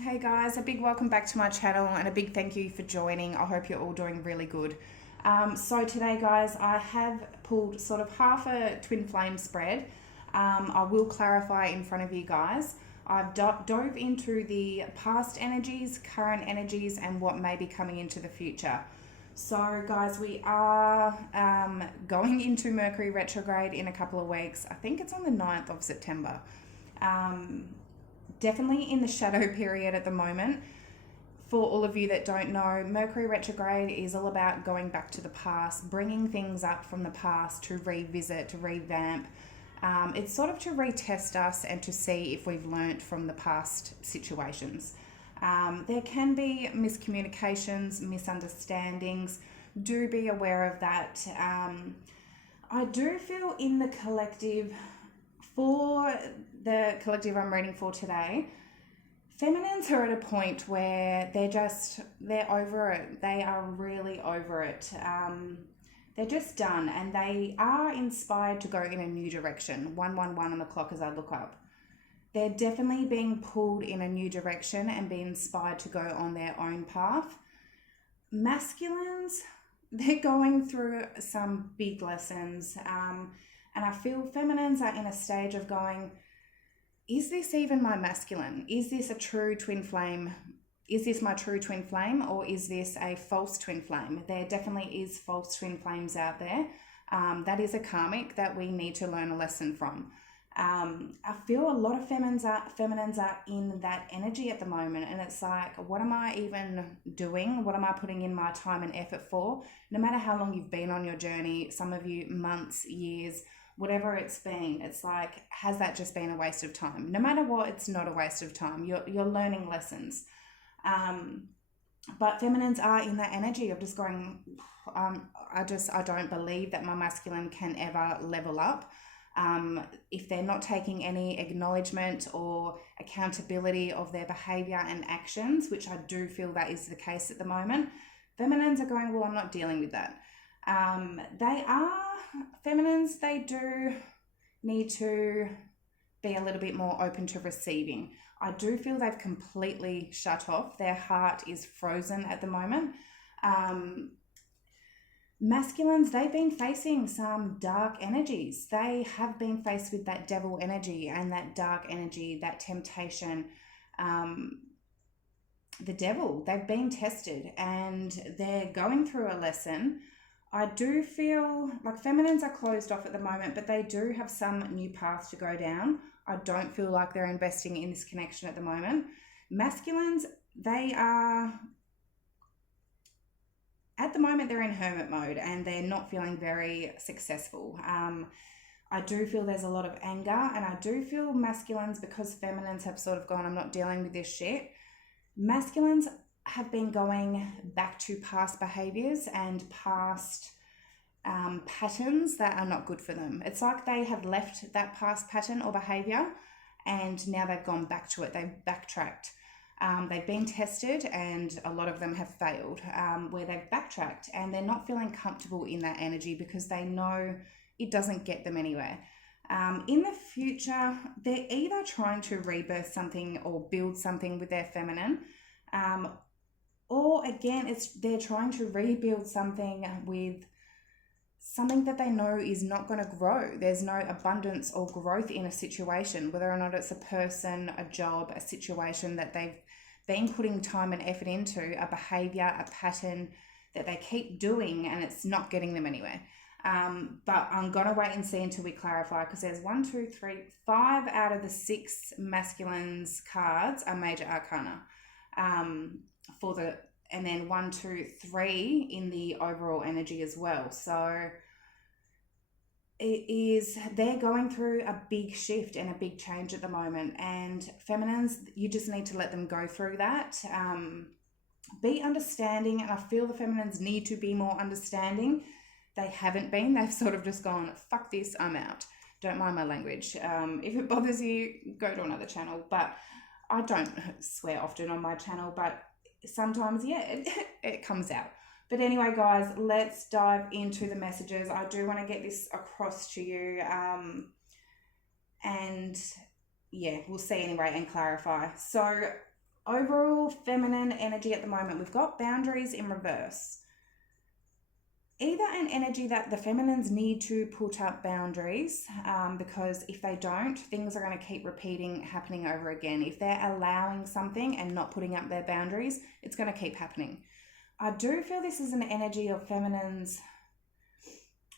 Hey guys, a big welcome back to my channel and a big thank you for joining. I hope you're all doing really good. So today guys, I have pulled sort of half a twin flame spread. I will clarify in front of you guys. I've dove into the past energies, current energies, and what may be coming into the future. So guys, we are going into Mercury Retrograde in a couple of weeks. I think it's on the 9th of September. Definitely in the shadow period at the moment. For all of you that don't know, Mercury retrograde is all about going back to the past, bringing things up from the past to revisit, to revamp. It's sort of to retest us and to see if we've learnt from the past situations. There can be miscommunications, misunderstandings. Do be aware of that. I do feel in the collective, for the collective I'm reading for today, feminines are at a point where they're over it. They are really over it. They're just done and they are inspired to go in a new direction. 111 on the clock as I look up. They're definitely being pulled in a new direction and being inspired to go on their own path. Masculines, they're going through some big lessons. And I feel feminines are in a stage of going, is this even my masculine? Is this a true twin flame? Is this my true twin flame, or is this a false twin flame? There definitely is false twin flames out there. That is a karmic that we need to learn a lesson from. I feel a lot of feminines are in that energy at the moment, and it's like, what am I even doing? What am I putting in my time and effort for? No matter how long you've been on your journey, some of you months, years, whatever it's been, it's like, has that just been a waste of time? No matter what, it's not a waste of time. You're learning lessons. But feminines are in that energy of just going, I don't believe that my masculine can ever level up. If they're not taking any acknowledgement or accountability of their behavior and actions, which I do feel that is the case at the moment, feminines are going, well, I'm not dealing with that. Feminines, they do need to be a little bit more open to receiving. I do feel they've completely shut off. Their heart is frozen at the moment. Masculines, they've been facing some dark energies. They have been faced with that devil energy and that dark energy, that temptation, the devil. They've been tested and they're going through a lesson. I do feel like feminines are closed off at the moment, but they do have some new paths to go down. I don't feel like they're investing in this connection at the moment. Masculines, they are, at the moment, they're in hermit mode and they're not feeling very successful. I do feel there's a lot of anger, and I do feel masculines, because feminines have sort of gone, I'm not dealing with this shit. Masculines have been going back to past behaviors and past patterns that are not good for them. It's like they have left that past pattern or behavior and now they've gone back to it. They've backtracked. They've been tested and a lot of them have failed, where they've backtracked and they're not feeling comfortable in that energy because they know it doesn't get them anywhere. In the future, they're either trying to rebirth something or build something with their feminine, or again, they're trying to rebuild something with something that they know is not going to grow. There's no abundance or growth in a situation, whether or not it's a person, a job, a situation that they've been putting time and effort into, a behavior, a pattern that they keep doing and it's not getting them anywhere. But I'm going to wait and see until we clarify, because there's 5 out of the 6 masculines cards are major arcana. And then 1, 2, 3 in the overall energy as well. So they're going through a big shift and a big change at the moment. And feminines, you just need to let them go through that. Be understanding, and I feel the feminines need to be more understanding. They haven't been. They've sort of just gone, fuck this, I'm out. Don't mind my language. If it bothers you, go to another channel. But I don't swear often on my channel, but sometimes, yeah, it comes out. But anyway, guys, let's dive into the messages. I do want to get this across to you. And yeah, we'll see anyway and clarify. So overall feminine energy at the moment, we've got boundaries in reverse. Either an energy that the feminines need to put up boundaries, because if they don't, things are going to keep happening over again. If they're allowing something and not putting up their boundaries, it's going to keep happening. I do feel this is an energy of feminines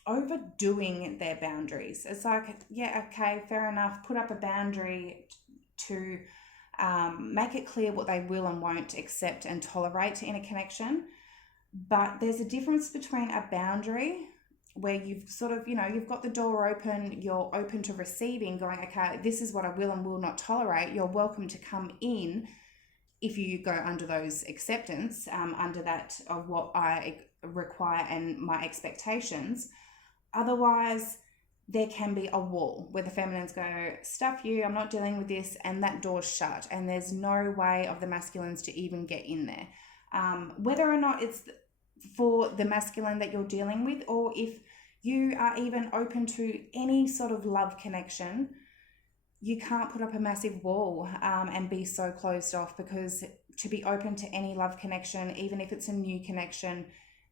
overdoing their boundaries. It's like, yeah, okay, fair enough, put up a boundary to make it clear what they will and won't accept and tolerate in a connection. But there's a difference between a boundary where you've sort of, you've got the door open, you're open to receiving, going, okay, this is what I will and will not tolerate. You're welcome to come in if you go under those acceptance, under that of what I require and my expectations. Otherwise, there can be a wall where the feminines go, stuff you, I'm not dealing with this, and that door's shut, and there's no way of the masculines to even get in there. Whether or not it's for the masculine that you're dealing with, or if you are even open to any sort of love connection, you can't put up a massive wall and be so closed off, because to be open to any love connection, even if it's a new connection,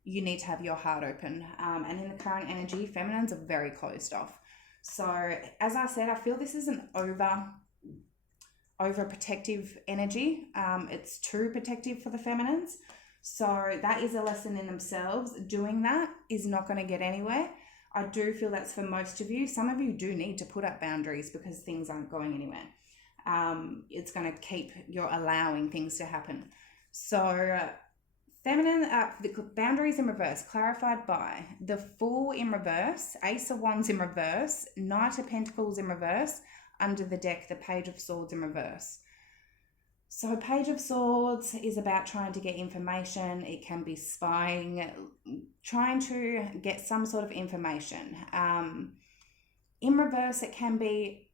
you need to have your heart open. And in the current energy, feminines are very closed off. So as I said, I feel this is an overprotective energy. It's too protective for the feminines. So that is a lesson in themselves. Doing that is not going to get anywhere. I do feel that's for most of you. Some of you do need to put up boundaries because things aren't going anywhere. It's going to keep, you're allowing things to happen. So feminine, the boundaries in reverse, clarified by the Fool in reverse, Ace of Wands in reverse, Knight of Pentacles in reverse, under the deck, the Page of Swords in reverse. So Page of Swords is about trying to get information. It can be spying, trying to get some sort of information. In reverse, it can be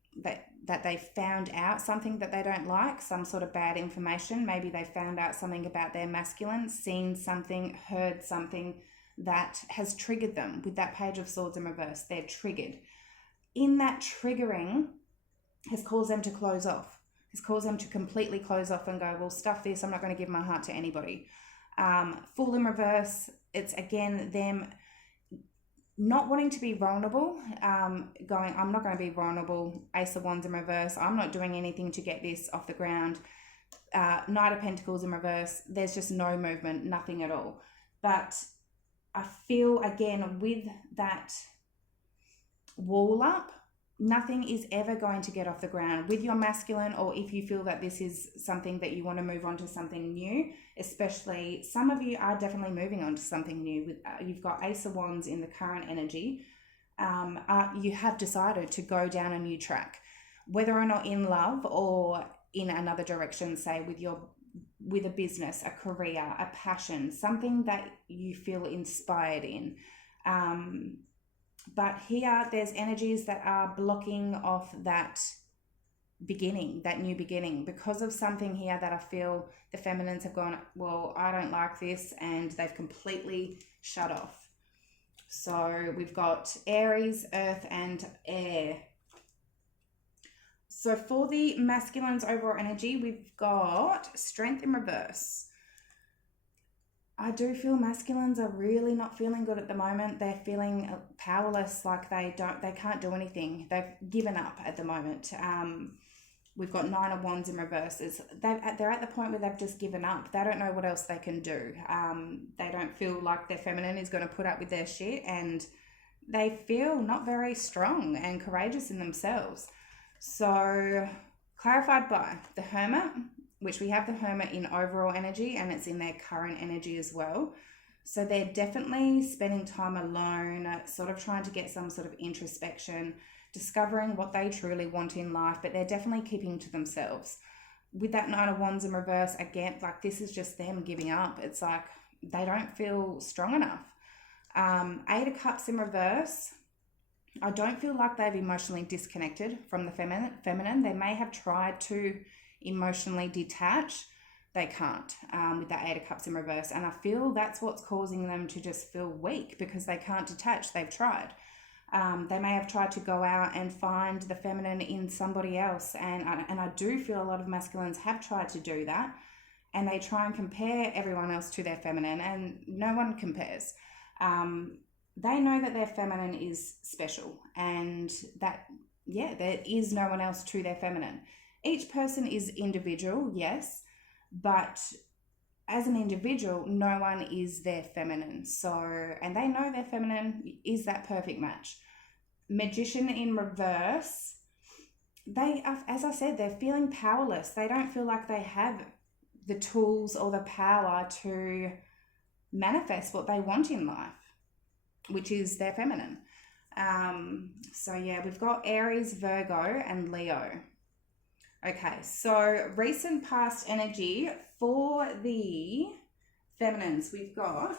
that they found out something that they don't like, some sort of bad information. Maybe they found out something about their masculine, seen something, heard something that has triggered them. With that Page of Swords in reverse, they're triggered. In that triggering has caused them to close off. Has caused them to completely close off and go, well, stuff this, I'm not going to give my heart to anybody. Fool in reverse, it's again them not wanting to be vulnerable, going, I'm not going to be vulnerable. Ace of Wands in reverse, I'm not doing anything to get this off the ground. Knight of Pentacles in reverse, there's just no movement, nothing at all. But I feel, again, with that wall up, nothing is ever going to get off the ground with your masculine, or if you feel that this is something that you want to move on to something new, especially some of you are definitely moving on to something new. With you've got Ace of Wands in the current energy. You have decided to go down a new track, whether or not in love or in another direction, say with a business, a career, a passion, something that you feel inspired in. But here there's energies that are blocking off that beginning, that new beginning, because of something here that I feel the feminines have gone, well, I don't like this, and they've completely shut off. So we've got Aries, Earth, and Air. So for the masculine's overall energy, we've got Strength in reverse. I do feel masculines are really not feeling good at the moment. They're feeling powerless, like they can't do anything. They've given up at the moment. We've got Nine of Wands in reverse. They're at the point where they've just given up. They don't know what else they can do. They don't feel like their feminine is going to put up with their shit, and they feel not very strong and courageous in themselves. So clarified by the Hermit, which we have the Hermit in overall energy, and it's in their current energy as well. So they're definitely spending time alone, sort of trying to get some sort of introspection, discovering what they truly want in life, but they're definitely keeping to themselves. With that Nine of Wands in reverse, again, like this is just them giving up. It's like they don't feel strong enough. Eight of Cups in reverse, I don't feel like they've emotionally disconnected from the feminine. They may have tried to emotionally detach. They can't with that Eight of Cups in reverse. And I feel that's what's causing them to just feel weak, because they can't detach. They've tried. They may have tried to go out and find the feminine in somebody else. And I do feel a lot of masculines have tried to do that. and they try and compare everyone else to their feminine, and no one compares. They know that their feminine is special, and that, there is no one else to their feminine. Each person is individual, yes, but as an individual, no one is their feminine. So, and they know their feminine is that perfect match. Magician in reverse, they are, as I said, they're feeling powerless. They don't feel like they have the tools or the power to manifest what they want in life, which is their feminine. So yeah, we've got Aries, Virgo, and Leo. Okay, so recent past energy for the feminines, we've got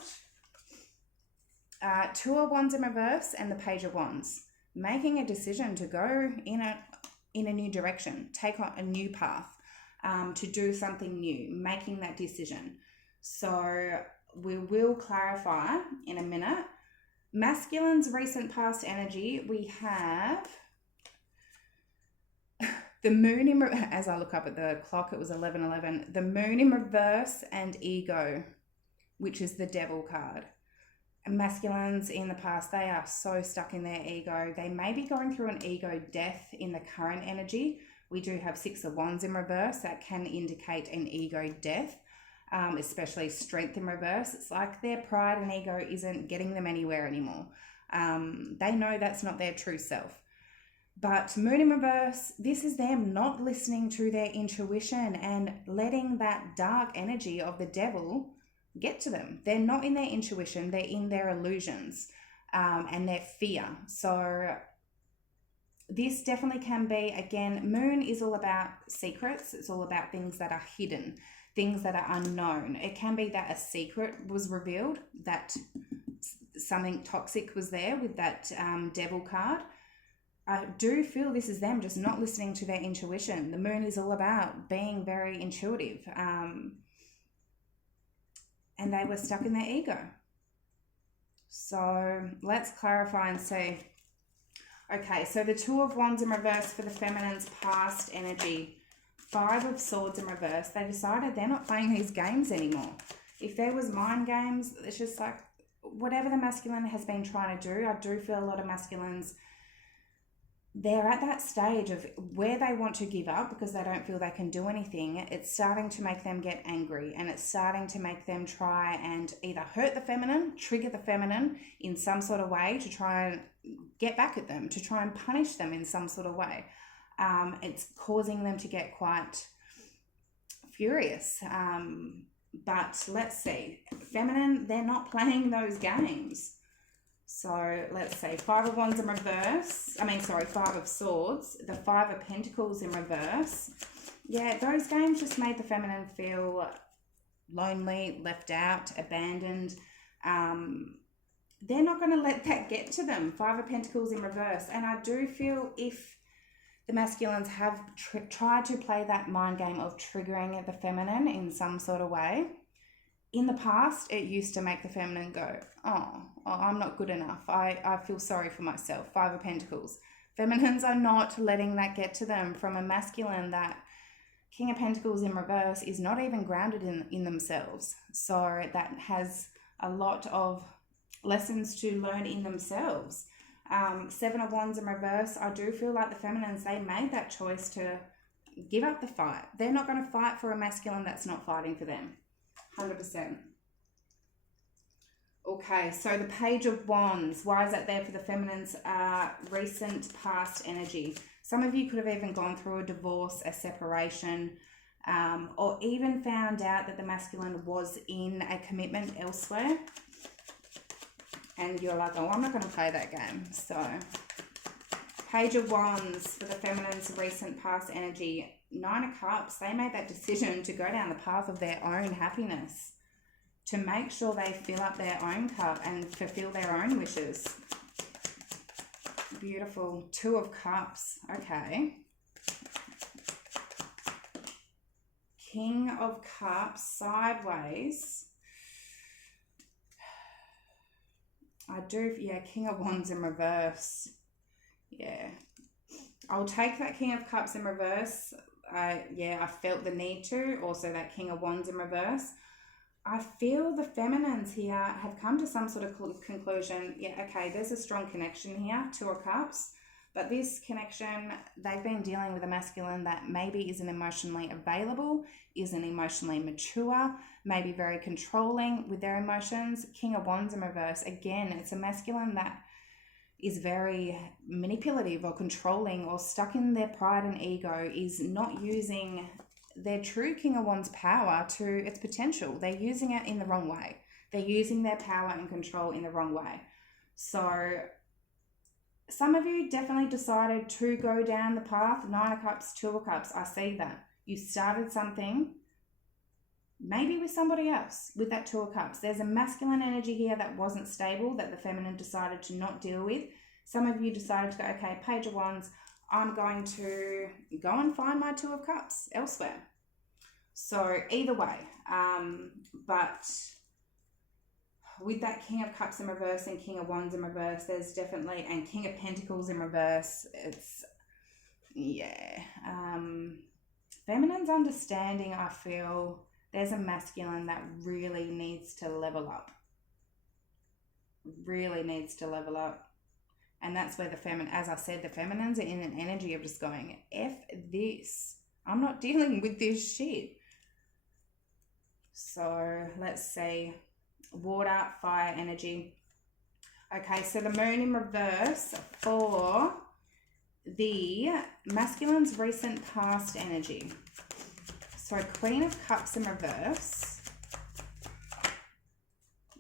Two of Wands in reverse and the Page of Wands. Making a decision to go in a new direction, take on a new path, to do something new, making that decision. So we will clarify in a minute. Masculine's recent past energy, we have the moon in, as I look up at the clock, it was 11:11, the moon in reverse and ego, which is the devil card. And masculines in the past, they are so stuck in their ego. They may be going through an ego death in the current energy. We do have Six of Wands in reverse. That can indicate an ego death, especially Strength in reverse. It's like their pride and ego isn't getting them anywhere anymore. They know that's not their true self. But Moon in reverse, this is them not listening to their intuition and letting that dark energy of the devil get to them. They're not in their intuition, they're in their illusions, and their fear. So this definitely can be, again, Moon is all about secrets. It's all about things that are hidden, things that are unknown. It can be that a secret was revealed, that something toxic was there with that devil card. I do feel this is them just not listening to their intuition. The moon is all about being very intuitive. And they were stuck in their ego. So let's clarify and see. Okay, so the Two of Wands in reverse for the feminine's past energy. Five of Swords in reverse. They decided they're not playing these games anymore. If there was mind games, it's just like whatever the masculine has been trying to do. I do feel a lot of masculines, they're at that stage of where they want to give up because they don't feel they can do anything. It's starting to make them get angry, and it's starting to make them try and either hurt the feminine, trigger the feminine in some sort of way to try and get back at them, to try and punish them in some sort of way. It's causing them to get quite furious. But let's see. Feminine, they're not playing those games. So let's see, Five of Wands in reverse. Five of Swords. The Five of Pentacles in reverse. Yeah, those games just made the feminine feel lonely, left out, abandoned. They're not going to let that get to them. Five of Pentacles in reverse. And I do feel if the masculines have tried to play that mind game of triggering the feminine in some sort of way, in the past, it used to make the feminine go, oh, I'm not good enough. I feel sorry for myself. Five of Pentacles. Feminines are not letting that get to them from a masculine. That King of Pentacles in reverse is not even grounded in themselves. So that has a lot of lessons to learn in themselves. Seven of Wands in reverse. I do feel like the feminines, they made that choice to give up the fight. They're not going to fight for a masculine that's not fighting for them. 100%. Okay, so the Page of Wands. Why is that there for the feminine's recent past energy? Some of you could have even gone through a divorce, a separation, or even found out that the masculine was in a commitment elsewhere. And you're like, oh, I'm not going to play that game. So, Page of Wands for the feminine's recent past energy. Nine of Cups, they made that decision to go down the path of their own happiness, to make sure they fill up their own cup and fulfill their own wishes. Beautiful. Two of Cups. Okay. King of Cups sideways. King of Wands in reverse. Yeah. I'll take that King of Cups in reverse. I felt the need to. Also, that King of Wands in reverse. I feel the feminines here have come to some sort of conclusion. Yeah, okay, there's a strong connection here, Two of Cups. But this connection, they've been dealing with a masculine that maybe isn't emotionally available, isn't emotionally mature, maybe very controlling with their emotions. King of Wands in reverse. Again, it's a masculine that is very manipulative or controlling or stuck in their pride and ego, is not using their true King of Wands power to its potential. They're using it in the wrong way. They're using their power and control in the wrong way. So some of you definitely decided to go down the path. Nine of Cups, Two of Cups. I see that. You started something, maybe with somebody else, with that Two of Cups. There's a masculine energy here that wasn't stable, that the feminine decided to not deal with. Some of you decided to go, okay, Page of Wands, I'm going to go and find my Two of Cups elsewhere. So either way, but with that King of Cups in reverse and King of Wands in reverse, there's definitely, and King of Pentacles in reverse, it's, yeah. Feminine's understanding, I feel, there's a masculine that really needs to level up. Really needs to level up. And that's where the feminine, as I said, the feminines are in an energy of just going, F this. I'm not dealing with this shit. So let's see. Water, fire, energy. Okay, so the moon in reverse for the masculine's recent past energy. So Queen of Cups in reverse,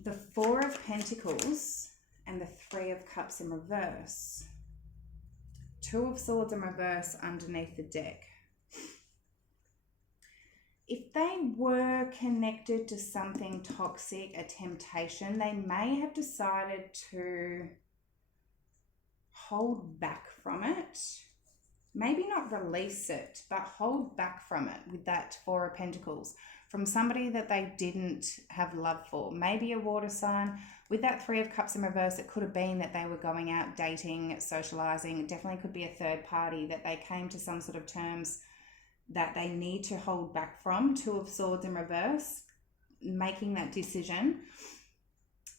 the Four of Pentacles, and the Three of Cups in reverse. Two of Swords in reverse underneath the deck. If they were connected to something toxic, a temptation, they may have decided to hold back from it. Maybe not release it, but hold back from it with that Four of Pentacles. From somebody that they didn't have love for. Maybe a water sign. With that Three of Cups in reverse, it could have been that they were going out, dating, socializing. It definitely could be a third party, that they came to some sort of terms that they need to hold back from. Two of Swords in reverse, making that decision.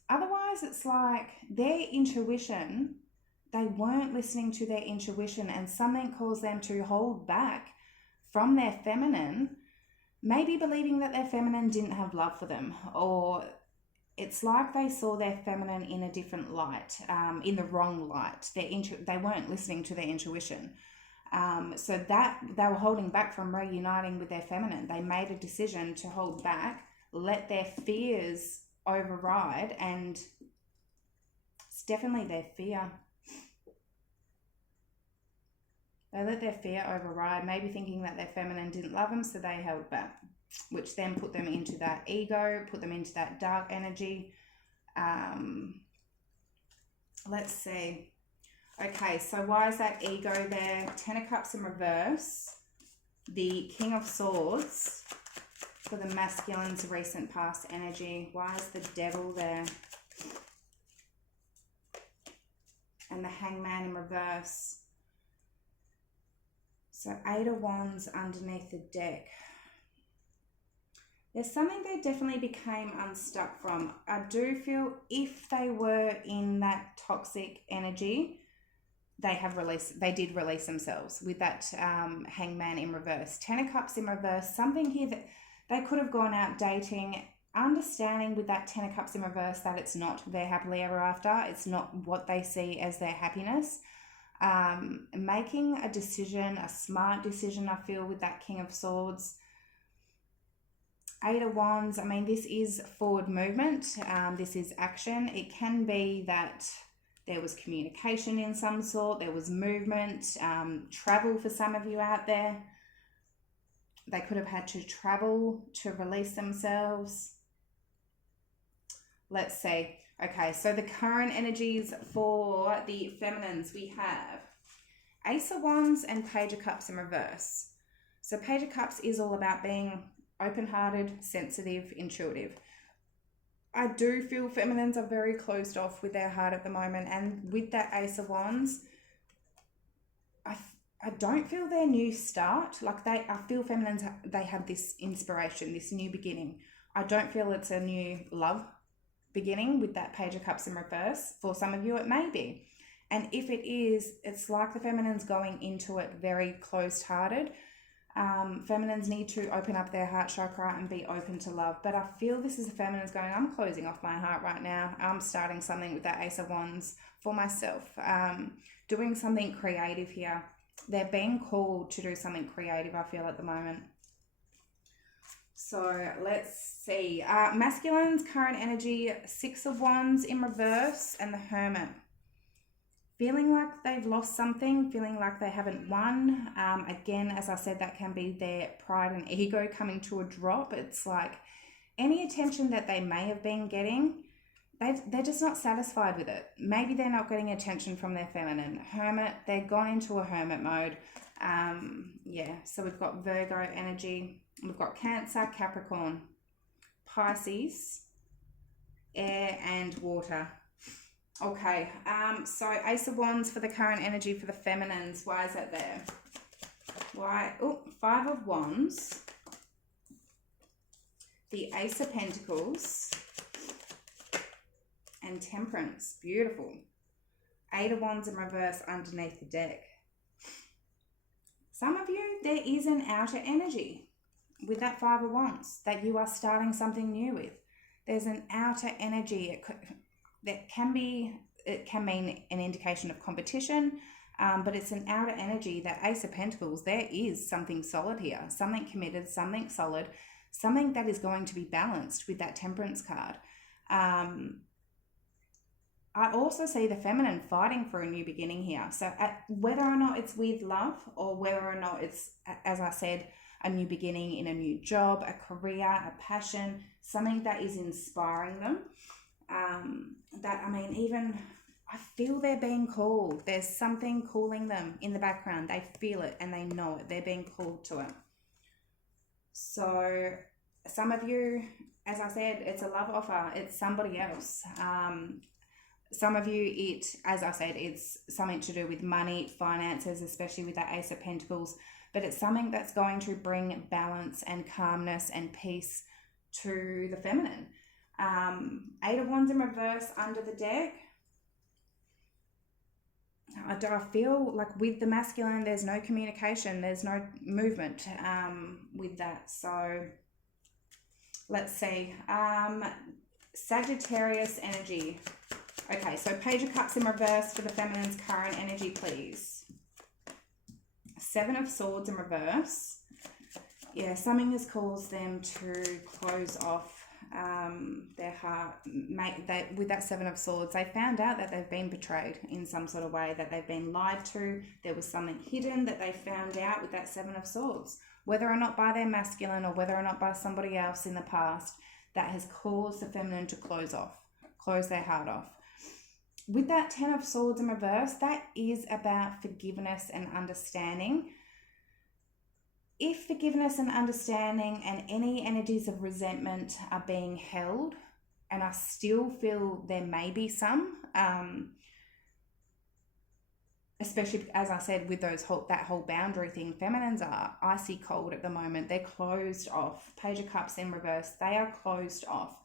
Otherwise, it's like their intuition, they weren't listening to their intuition, and something caused them to hold back from their feminine, maybe believing that their feminine didn't have love for them, or it's like they saw their feminine in a different light, in the wrong light. They weren't listening to their intuition. So that they were holding back from reuniting with their feminine. They made a decision to hold back, let their fears override, and it's definitely their fear. They let their fear override, maybe thinking that their feminine didn't love them, so they held back, which then put them into that ego, put them into that dark energy. Let's see. Okay, so why is that ego there? Ten of Cups in reverse. The King of Swords for the masculine's recent past energy. Why is the Devil there? And the Hangman in reverse. So Eight of Wands underneath the deck. There's something they definitely became unstuck from. I do feel if they were in that toxic energy, they did release themselves with that Hangman in reverse. Ten of Cups in reverse, something here that they could have gone out dating, understanding with that Ten of Cups in reverse that it's not their happily ever after, it's not what they see as their happiness. Making a decision, a smart decision, I feel, with that King of Swords. Eight of Wands, I mean, this is forward movement. This is action. It can be that there was communication in some sort, there was movement, travel for some of you out there. They could have had to travel to release themselves. Let's see. Okay, so the current energies for the feminines, we have Ace of Wands and Page of Cups in reverse. So Page of Cups is all about being open-hearted, sensitive, intuitive. I do feel feminines are very closed off with their heart at the moment, and with that Ace of Wands, I I don't feel their new start. Like I feel feminines, they have this inspiration, this new beginning. I don't feel it's a new love beginning with that Page of Cups in reverse. For some of you, it may be. And if it is, it's like the feminines going into it very closed-hearted. Feminines need to open up their heart chakra and be open to love. But I feel this is the feminines going, I'm closing off my heart right now. I'm starting something with that Ace of Wands for myself. Doing something creative here. They're being called to do something creative, I feel, at the moment. So let's see. Masculines, current energy, Six of Wands in reverse and the Hermit. Feeling like they've lost something, feeling like they haven't won. Again, as I said, that can be their pride and ego coming to a drop. It's like any attention that they may have been getting, they're just not satisfied with it. Maybe they're not getting attention from their feminine. Hermit, they've gone into a hermit mode. So we've got Virgo energy. We've got Cancer, Capricorn, Pisces, air and water. Okay, so Ace of Wands for the current energy for the feminines. Why is that there? Why? Oh, Five of Wands. The Ace of Pentacles. And Temperance. Beautiful. Eight of Wands in reverse underneath the deck. Some of you, there is an outer energy with that Five of Wands that you are starting something new with. There's an outer energy. It can mean an indication of competition, but it's an outer energy. That Ace of Pentacles, there is something solid here, something committed, something solid, something that is going to be balanced with that Temperance card. I also see the feminine fighting for a new beginning here. So whether or not it's with love or whether or not it's, as I said, a new beginning in a new job, a career, a passion, something that is inspiring them. I feel they're being called. There's something calling them in the background. They feel it and they know it. They're being called to it. So some of you, as I said, it's a love offer. It's somebody else. Some of you, as I said, it's something to do with money, finances, especially with that Ace of Pentacles. But it's something that's going to bring balance and calmness and peace to the feminine. Eight of Wands in reverse under the deck. I feel like with the masculine, there's no communication, there's no movement with that. So let's see. Sagittarius energy. Okay, so Page of Cups in reverse for the feminine's current energy, please. Seven of Swords in reverse. Yeah, something has caused them to close off their heart. With that Seven of Swords, they found out that they've been betrayed in some sort of way, that they've been lied to. There was something hidden that they found out with that Seven of Swords, whether or not by their masculine or whether or not by somebody else in the past, that has caused the feminine to close their heart off. With that Ten of Swords in reverse, that is about forgiveness and understanding. If forgiveness and understanding and any energies of resentment are being held, and I still feel there may be some, especially as I said with that whole boundary thing, feminines are icy cold at the moment. They're closed off. Page of Cups in reverse, they are closed off.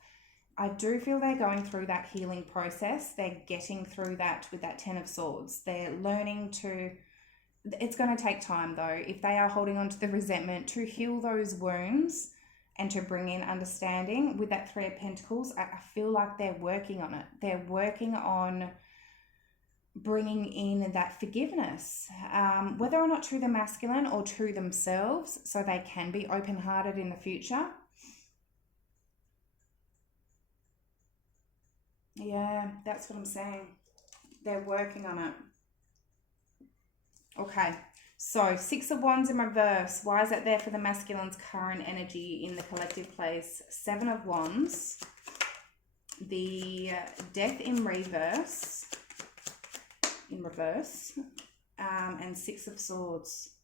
I do feel they're going through that healing process. They're getting through that with that Ten of Swords. They're learning to, it's going to take time though, if they are holding on to the resentment, to heal those wounds and to bring in understanding. With that Three of Pentacles, I feel like they're working on it. They're working on bringing in that forgiveness, whether or not to the masculine or to themselves, so they can be open-hearted in the future. Yeah, that's what I'm saying. They're working on it. Okay, so Six of Wands in reverse. Why is that there for the masculine's current energy in the collective place? Seven of Wands. The Death in reverse. And Six of Swords.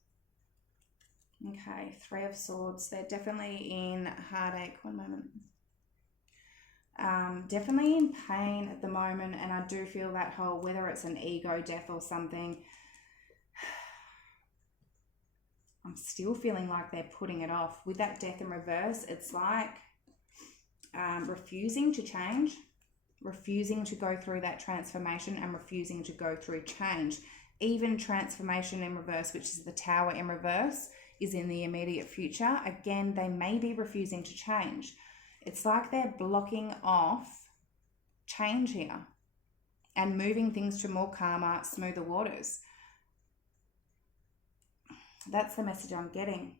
Okay, Three of Swords. They're definitely in heartache. One moment. Definitely in pain at the moment, and I do feel that whole, whether it's an ego death or something, I'm still feeling like they're putting it off. With that Death in reverse, it's like refusing to change, refusing to go through that transformation, and refusing to go through change. Even transformation in reverse, which is the Tower in reverse, is in the immediate future. Again, they may be refusing to change. It's like they're blocking off change here and moving things to more calmer, smoother waters. That's the message I'm getting.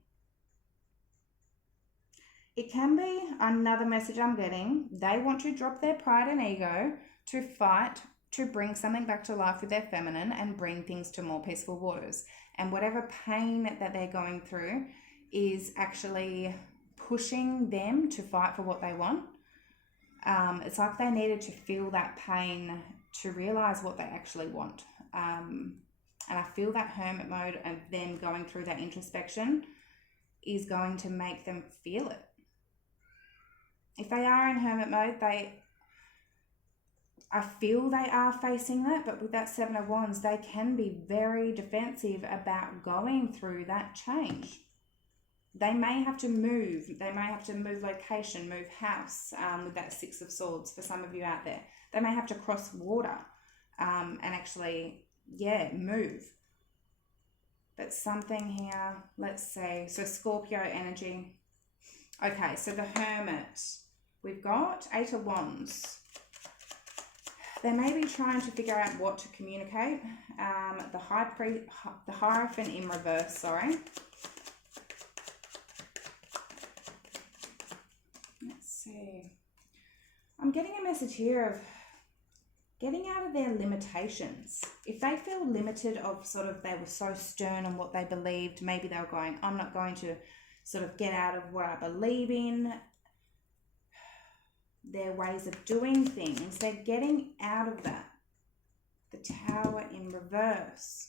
It can be another message I'm getting. They want to drop their pride and ego to fight to bring something back to life with their feminine and bring things to more peaceful waters. And whatever pain that they're going through is actually pushing them to fight for what they want. It's like they needed to feel that pain to realize what they actually want. And I feel that hermit mode and them going through that introspection is going to make them feel it. If they are in hermit mode, I feel they are facing that, but with that Seven of Wands, they can be very defensive about going through that change. They may have to move. They may have to move location, move house with that Six of Swords for some of you out there. They may have to cross water and actually, move. But something here, let's see. So Scorpio energy. Okay, so the Hermit. We've got Eight of Wands. They may be trying to figure out what to communicate. The Hierophant in reverse, sorry. Let's see. I'm getting a message here of getting out of their limitations. If they feel limited of sort of they were so stern on what they believed, maybe they were going, I'm not going to sort of get out of what I believe in, their ways of doing things, they're getting out of that. The Tower in reverse.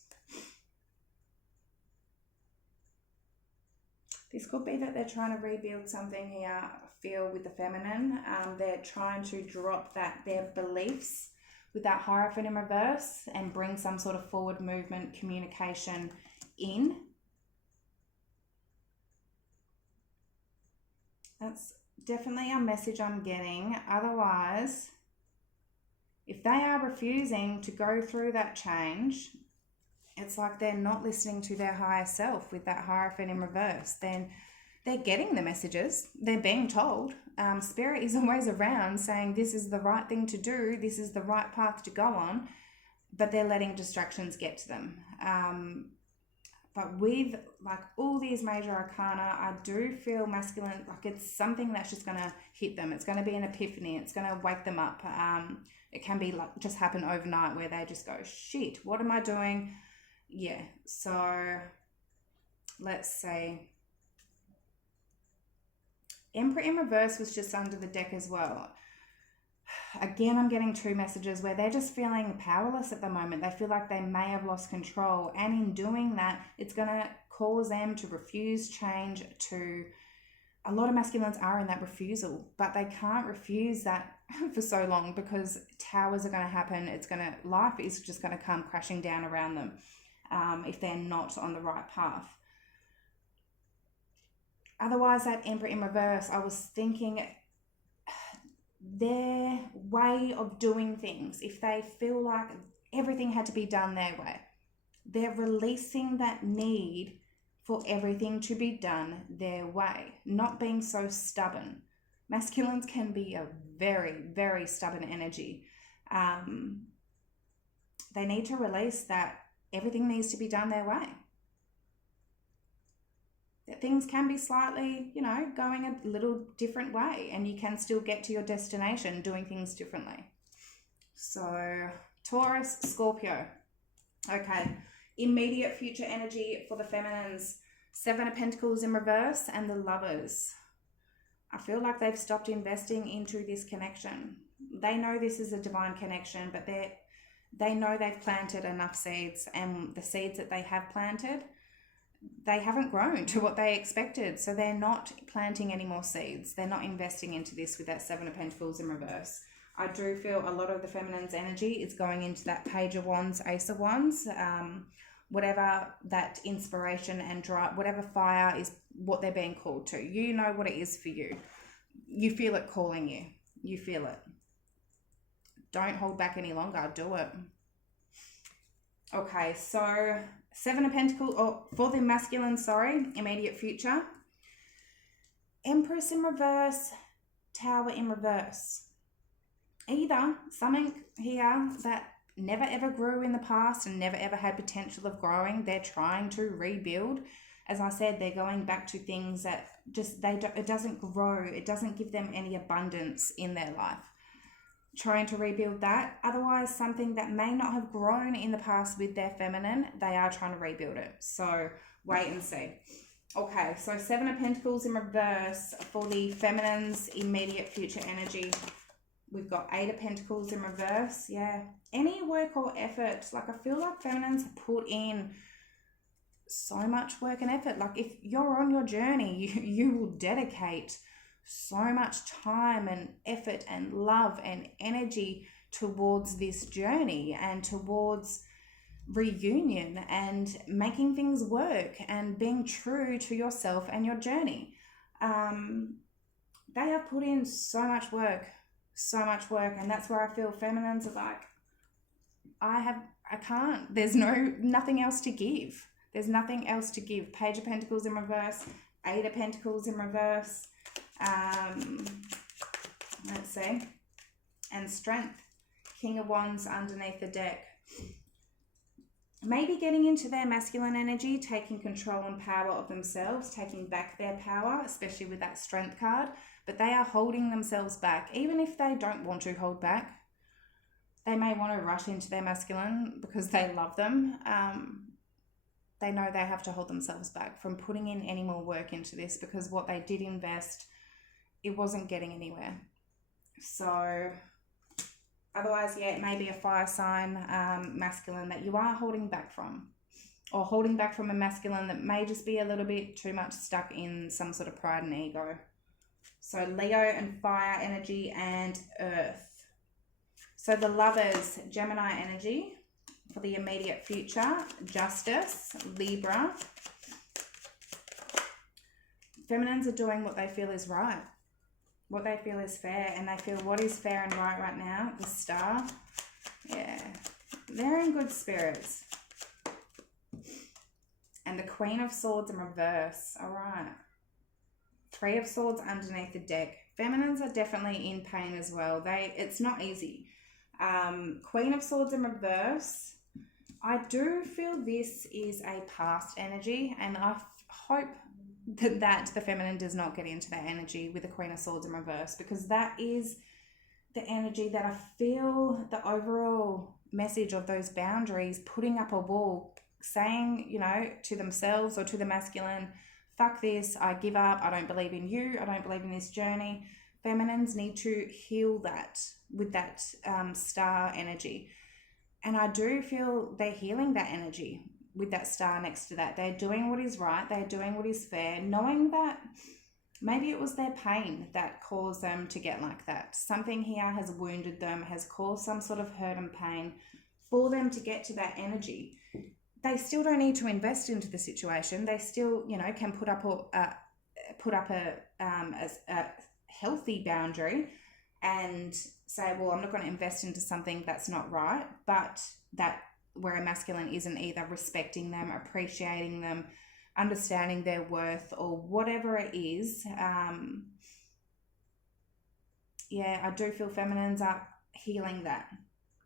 This could be that they're trying to rebuild something here, I feel, with the feminine. They're trying to drop their beliefs with that Hierophant in reverse and bring some sort of forward movement, communication in. That's definitely a message I'm getting. Otherwise, if they are refusing to go through that change, it's like they're not listening to their higher self with that Hierophant in reverse. Then they're getting the messages. They're being told. Spirit is always around saying this is the right thing to do. This is the right path to go on. But they're letting distractions get to them. But with like all these major arcana, I do feel masculine, like it's something that's just going to hit them. It's going to be an epiphany. It's going to wake them up. It can be like just happen overnight where they just go, shit, what am I doing? Yeah, so let's say Emperor in reverse was just under the deck as well. Again, I'm getting two messages where they're just feeling powerless at the moment. They feel like they may have lost control. And in doing that, it's going to cause them to refuse change to... A lot of masculines are in that refusal, but they can't refuse that for so long because towers are going to happen. Life is just going to come crashing down around them if they're not on the right path. Otherwise, that Emperor in reverse, I was thinking... their way of doing things, if they feel like everything had to be done their way, they're releasing that need for everything to be done their way, not being so stubborn. Masculines can be a very, very stubborn energy. They need to release that everything needs to be done their way. That things can be slightly, going a little different way and you can still get to your destination doing things differently. So, Taurus, Scorpio. Okay, immediate future energy for the feminines. Seven of Pentacles in reverse and the Lovers. I feel like they've stopped investing into this connection. They know this is a divine connection, but they know they've planted enough seeds, and the seeds that they have planted, they haven't grown to what they expected. So they're not planting any more seeds. They're not investing into this with that Seven of Pentacles in reverse. I do feel a lot of the feminine's energy is going into that Page of Wands, Ace of Wands. whatever that inspiration and drive, whatever fire is what they're being called to. You know what it is for you. You feel it calling you. You feel it. Don't hold back any longer. Do it. Okay, so Seven of Pentacles, for the masculine, immediate future. Empress in reverse, Tower in reverse. Either something here that never ever grew in the past and never ever had potential of growing, they're trying to rebuild. As I said, they're going back to things that just, it doesn't grow. It doesn't give them any abundance in their life. Trying to rebuild that. Otherwise, something that may not have grown in the past with their feminine, they are trying to rebuild it. So wait and see. Okay, so Seven of Pentacles in reverse for the feminine's immediate future energy. We've got Eight of Pentacles in reverse. Yeah, any work or effort. Like, I feel like feminines put in so much work and effort. Like, if you're on your journey, you will dedicate so much time and effort and love and energy towards this journey and towards reunion and making things work and being true to yourself and your journey. They have put in so much work, and that's where I feel feminines are like, I can't, there's nothing else to give. There's nothing else to give. Page of Pentacles in reverse, Eight of Pentacles in reverse. Let's see. And Strength. King of Wands underneath the deck. Maybe getting into their masculine energy, taking control and power of themselves, taking back their power, especially with that Strength card. But they are holding themselves back. Even if they don't want to hold back, they may want to rush into their masculine because they love them. They know they have to hold themselves back from putting in any more work into this, because what they did invest, it wasn't getting anywhere. So otherwise, yeah, it may be a fire sign masculine that you are holding back from, or holding back from a masculine that may just be a little bit too much stuck in some sort of pride and ego. So Leo and fire energy and earth. So the Lovers, Gemini energy for the immediate future. Justice, Libra. Feminines are doing what they feel is right, what they feel is fair, and they feel what is fair and right now. The Star. Yeah, they're in good spirits. And the Queen of Swords in reverse. All right. Three of Swords underneath the deck. Feminines are definitely in pain as well. It's not easy. Queen of Swords in reverse. I do feel this is a past energy, and I hope that the feminine does not get into that energy with the Queen of Swords in reverse, because that is the energy that I feel the overall message of those boundaries, putting up a wall, saying, you know, to themselves or to the masculine, fuck this, I give up, I don't believe in you, I don't believe in this journey. Feminines need to heal that with that Star energy. And I do feel they're healing that energy with that Star next to that. They're doing what is right, they're doing what is fair, knowing that maybe it was their pain that caused them to get like that. Something here has wounded them, has caused some sort of hurt and pain for them to get to that energy. They still don't need to invest into the situation. They still, you know, can put up a healthy boundary and say, well, I'm not going to invest into something that's not right, but that where a masculine isn't either respecting them, appreciating them, understanding their worth, or whatever it is. Yeah, I do feel feminines are healing that.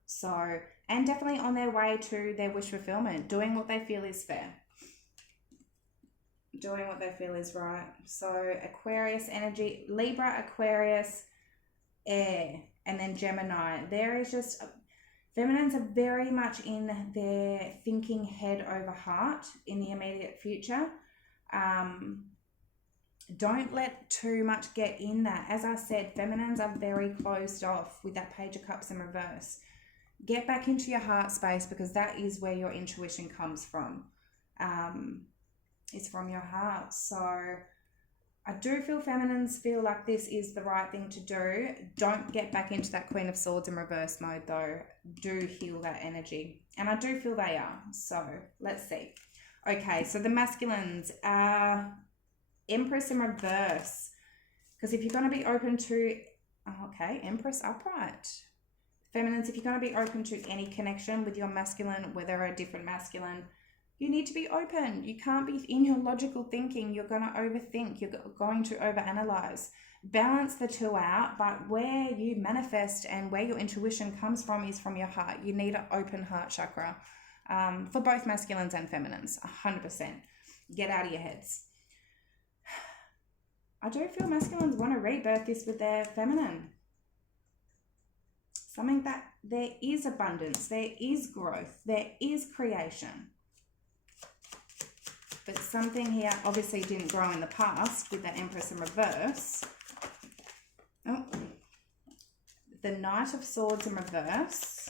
So, and definitely on their way to their wish fulfillment, doing what they feel is fair, doing what they feel is right. So Aquarius energy, Libra, Aquarius, air, and then Gemini. There is just, feminines are very much in their thinking head over heart in the immediate future. Don't let too much get in that. As I said, feminines are very closed off with that Page of Cups in reverse. Get back into your heart space, because that is where your intuition comes from. It's from your heart. So I do feel feminines feel like this is the right thing to do. Don't get back into that Queen of Swords in reverse mode though. Do heal that energy. And I do feel they are. So let's see. Okay, so the masculines are Empress in reverse. Because if you're going to be open to, okay, Empress upright. Feminines, if you're going to be open to any connection with your masculine, whether a different masculine, you need to be open. You can't be in your logical thinking. You're going to overthink. You're going to overanalyze. Balance the two out, but where you manifest and where your intuition comes from is from your heart. You need an open heart chakra for both masculines and feminines, 100%. Get out of your heads. I do feel masculines want to rebirth this with their feminine. Something that there is abundance, there is growth, there is creation. But something here obviously didn't grow in the past with that Empress in reverse. Oh, the Knight of Swords in reverse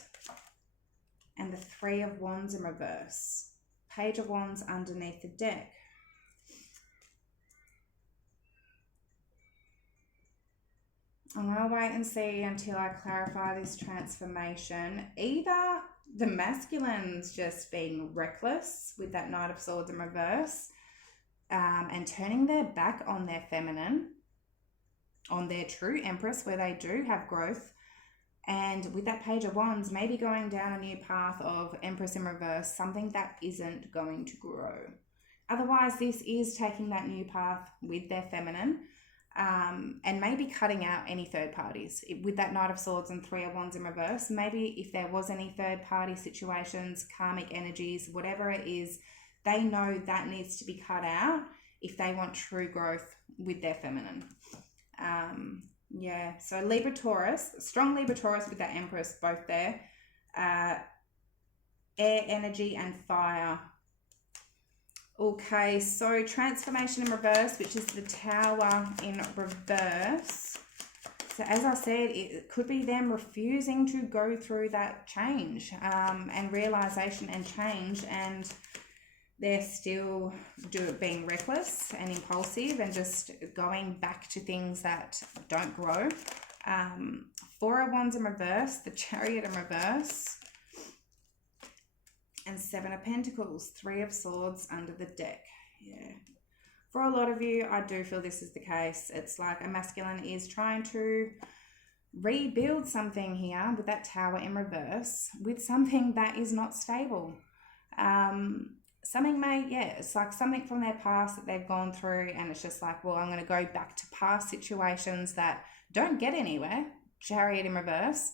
and the Three of Wands in reverse. Page of Wands underneath the deck. I'm going to wait and see until I clarify this transformation. Either the masculine's just being reckless with that Knight of Swords in reverse and turning their back on their feminine, on their true Empress where they do have growth, and with that Page of Wands maybe going down a new path of Empress in reverse, something that isn't going to grow. Otherwise, this is taking that new path with their feminine and maybe cutting out any third parties. With that Knight of Swords and Three of Wands in reverse, maybe if there was any third party situations, karmic energies, whatever it is, they know that needs to be cut out if they want true growth with their feminine. Yeah, so Libra Taurus, strong Libra Taurus with that Empress both there. Air energy and fire. Okay, so transformation in reverse, which is the Tower in reverse. So as I said, it could be them refusing to go through that change and realization and change, and they're still being reckless and impulsive and just going back to things that don't grow. Four of Wands in reverse, the Chariot in reverse, and Seven of Pentacles, Three of Swords under the deck. Yeah. For a lot of you, I do feel this is the case. It's like a masculine is trying to rebuild something here with that Tower in reverse with something that is not stable. Something it's like something from their past that they've gone through, and it's just like, well, I'm going to go back to past situations that don't get anywhere. Chariot in reverse.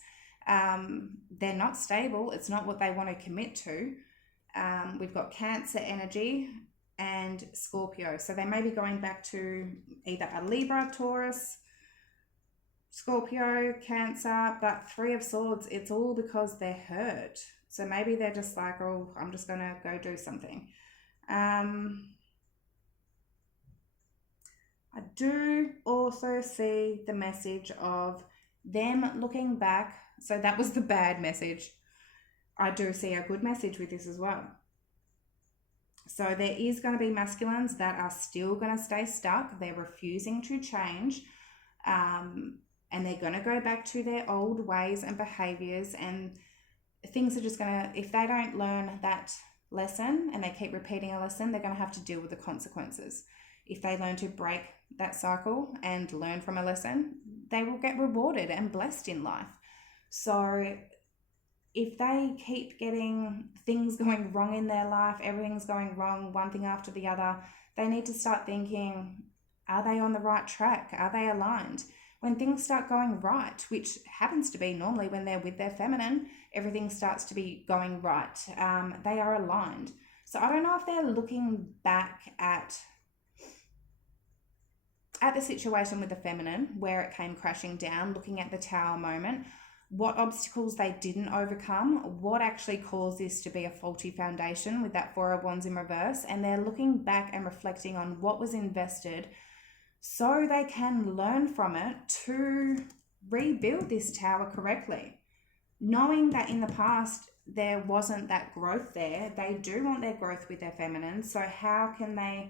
They're not stable. It's not what they want to commit to. We've got Cancer energy and Scorpio. So they may be going back to either a Libra, Taurus, Scorpio, Cancer, but Three of Swords, it's all because they're hurt. So maybe they're just like, oh, I'm just going to go do something. I do also see the message of them looking back. So that was the bad message. I do see a good message with this as well. So there is going to be masculines that are still going to stay stuck. They're refusing to change. And they're going to go back to their old ways and behaviors, and things are just going to, if they don't learn that lesson and they keep repeating a lesson, they're going to have to deal with the consequences. If they learn to break that cycle and learn from a lesson, they will get rewarded and blessed in life. So if they keep getting things going wrong in their life, everything's going wrong, one thing after the other, they need to start thinking, are they on the right track? Are they aligned? When things start going right, which happens to be normally when they're with their feminine, everything starts to be going right. They are aligned. So I don't know if they're looking back at the situation with the feminine, where it came crashing down, looking at the Tower moment, what obstacles they didn't overcome, what actually caused this to be a faulty foundation with that Four of Wands in reverse, and they're looking back and reflecting on what was invested so they can learn from it to rebuild this tower correctly. Knowing that in the past there wasn't that growth there, they do want their growth with their feminine, so how can they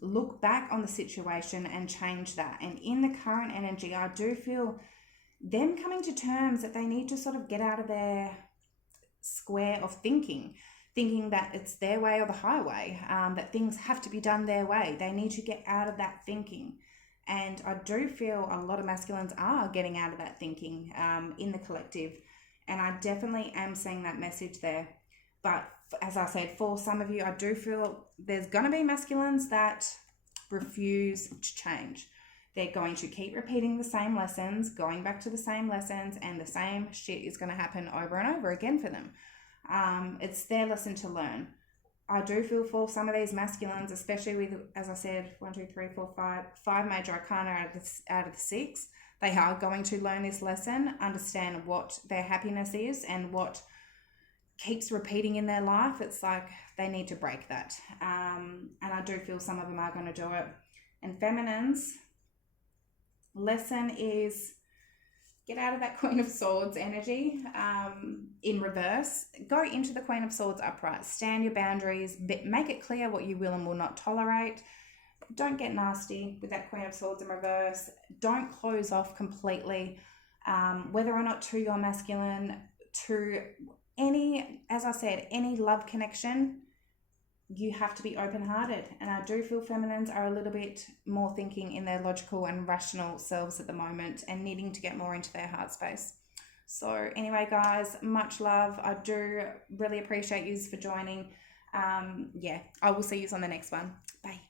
look back on the situation and change that? And in the current energy, I do feel them coming to terms that they need to sort of get out of their square of thinking that it's their way or the highway, that things have to be done their way. They need to get out of that thinking. And I do feel a lot of masculines are getting out of that thinking in the collective. And I definitely am seeing that message there. But as I said, for some of you, I do feel there's going to be masculines that refuse to change. They're going to keep repeating the same lessons, going back to the same lessons, and the same shit is going to happen over and over again for them. It's their lesson to learn. I do feel for some of these masculines, especially with, as I said, 5 major arcana out of the 6, they are going to learn this lesson, understand what their happiness is and what keeps repeating in their life. It's like they need to break that. And I do feel some of them are going to do it. And feminines, lesson is get out of that Queen of Swords energy in reverse. Go into the Queen of Swords upright. Stand your boundaries. Make it clear what you will and will not tolerate. Don't get nasty with that Queen of Swords in reverse. Don't close off completely, whether or not to your masculine, to any, as I said, any love connection. You have to be open-hearted. And I do feel feminines are a little bit more thinking in their logical and rational selves at the moment and needing to get more into their heart space. So anyway, guys, much love. I do really appreciate you for joining. I will see you on the next one. Bye.